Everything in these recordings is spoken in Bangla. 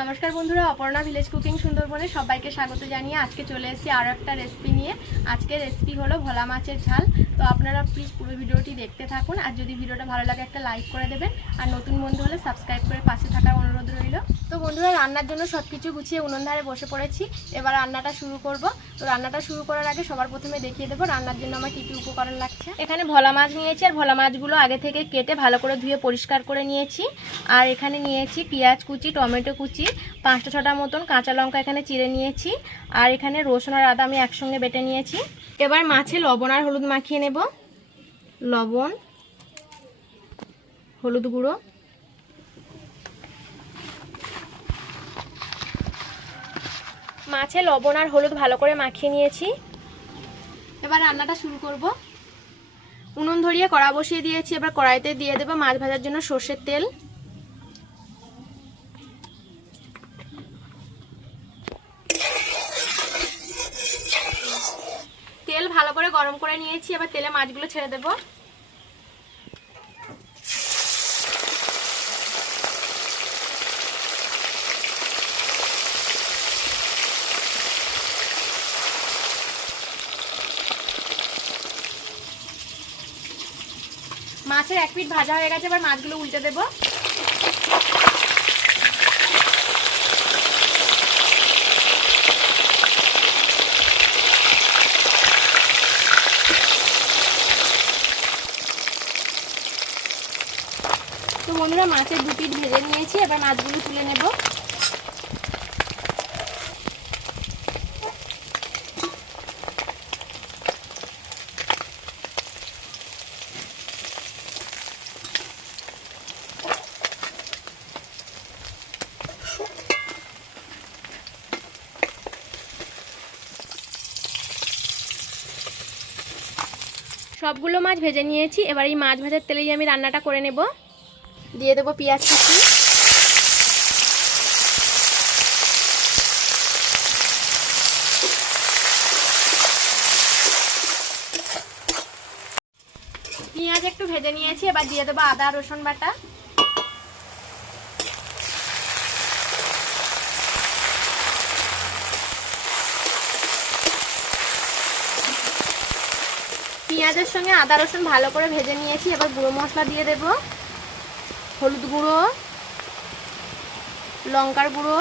নমস্কার বন্ধুরা, অপর্ণা ভিলেজ কুকিং সুন্দরবনে সবাইকে স্বাগত জানিয়ে আজকে চলে এসেছি আরও একটা রেসিপি নিয়ে। আজকের রেসিপি হলো ভোলা মাছের ঝাল। তো আপনারা প্লিজ পুরো ভিডিওটি দেখতে থাকুন, আর যদি ভিডিওটা ভালো লাগে একটা লাইক করে দেবেন, আর নতুন বন্ধু হলে সাবস্ক্রাইব করে পাশে থাকার অনুরোধ রইল। তো বন্ধুরা, রান্নার জন্য সব কিছু গুছিয়ে উনুন ধারে বসে পড়েছি। এবার রান্নাটা শুরু করব। তো রান্নাটা শুরু করার আগে সবার প্রথমে দেখিয়ে দেবো রান্নার জন্য আমার কী কী উপকরণ লাগছে। এখানে ভোলা মাছ নিয়েছি, আর ভোলা মাছগুলো আগে থেকে কেটে ভালো করে ধুয়ে পরিষ্কার করে নিয়েছি। আর এখানে নিয়েছি পেঁয়াজ কুচি, টমেটো কুচি, 5-6টা মতন কাঁচা লঙ্কা এখানে চিড়ে নিয়েছি। আর এখানে রসুন আর আদা আমি একসঙ্গে বেটে নিয়েছি। এবার মাছে লবণ আর হলুদ মাখিয়ে নেব। লবণ, হলুদ গুঁড়ো, মাছে লবণ আর হলুদ ভালো করে মাখিয়ে নিয়েছি। এবার রান্নাটা শুরু করব। উনুন ধরিয়ে কড়া বসিয়ে দিয়েছি। এবার কড়াইতে দিয়ে দেব মাছ ভাজার জন্য সর্ষের তেল। তেল ভালো করে গরম করে নিয়েছি। এবার তেলে মাছগুলো ছেড়ে দেব। মাছের এক পিঠ ভাজা হয়ে গেছে, এবার মাছগুলো উল্টে দেব। তো বন্ধুরা, মাছের দু পিঠ ভেজে নিয়েছি। এবার মাছগুলো তুলে নেব। সবগুলো মাছ ভেজে নিয়েছি। এবার এই মাছ ভাজার তেলেই আমি রান্নাটা করে নেব। দিয়ে দেবো পেঁয়াজ কুচি, পেঁয়াজ একটু ভেজে নিয়েছি। এবার দিয়ে দেবো আদা রসুন বাটা। পেঁয়াজের সঙ্গে আদা রসুন ভালো করে ভেজে নিয়েছি। এবার গুঁড়ো মশলা দিয়ে দেব। হলুদ গুঁড়ো, লঙ্কার গুঁড়ো,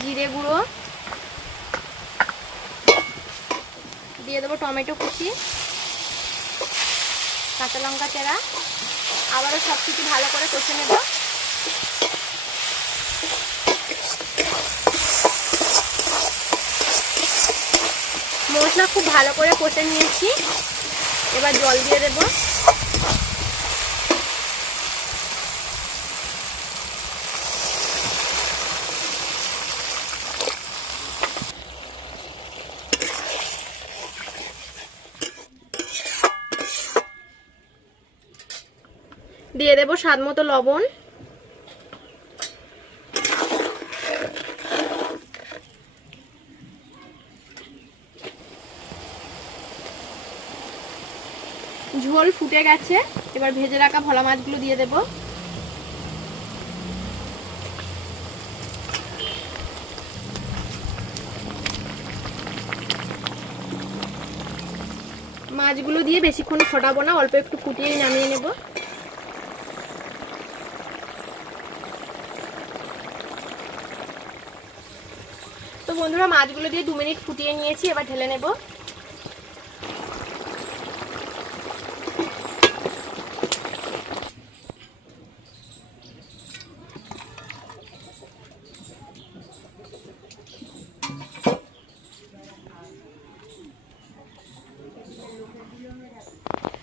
জিরে গুঁড়ো, দিয়ে দেবো টমেটো কুচি, কাঁচা লঙ্কা চেরা। আবারও সব কিছু ভালো করে কষে নেব। মশলা খুব ভালো করে কষে নিয়েছি। এবার জল দিয়ে দেব। দিয়ে দেব স্বাদ মতো লবণ। ঝোল ফুটে গেছে। এবার ভেজে রাখা ভোলা মাছগুলো দিয়ে দেব। মাছগুলো দিয়ে বেশিক্ষণ ফোটাবো না, অল্প একটু ফুটিয়ে নামিয়ে নেব। তো বন্ধুরা, মাছগুলো দিয়ে 2 মিনিট ফুটিয়ে নিয়েছি। এবার ঢেলে নেব।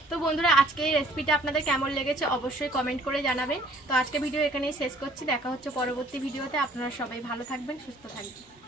তো বন্ধুরা, আজকে এই রেসিপিটা আপনাদের কেমন লেগেছে অবশ্যই কমেন্ট করে জানাবেন। তো আজকে ভিডিও এখানেই শেষ করছি। দেখা হচ্ছে পরবর্তী ভিডিওতে। আপনারা সবাই ভালো থাকবেন, সুস্থ থাকবেন।